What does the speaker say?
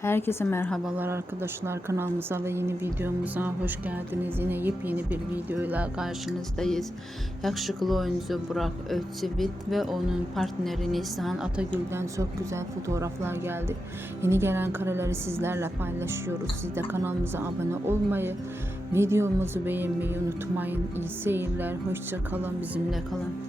Herkese merhabalar arkadaşlar, kanalımıza ve yeni videomuza hoş geldiniz. Yine yepyeni bir videoyla karşınızdayız. Yakışıklı oyuncu Burak Özçivit ve onun partneri Neslihan Atagül'den çok güzel fotoğraflar geldi. Yeni gelen kareleri sizlerle paylaşıyoruz. Siz de kanalımıza abone olmayı, videomuzu beğenmeyi unutmayın. İyi seyirler, hoşça kalın, bizimle kalın.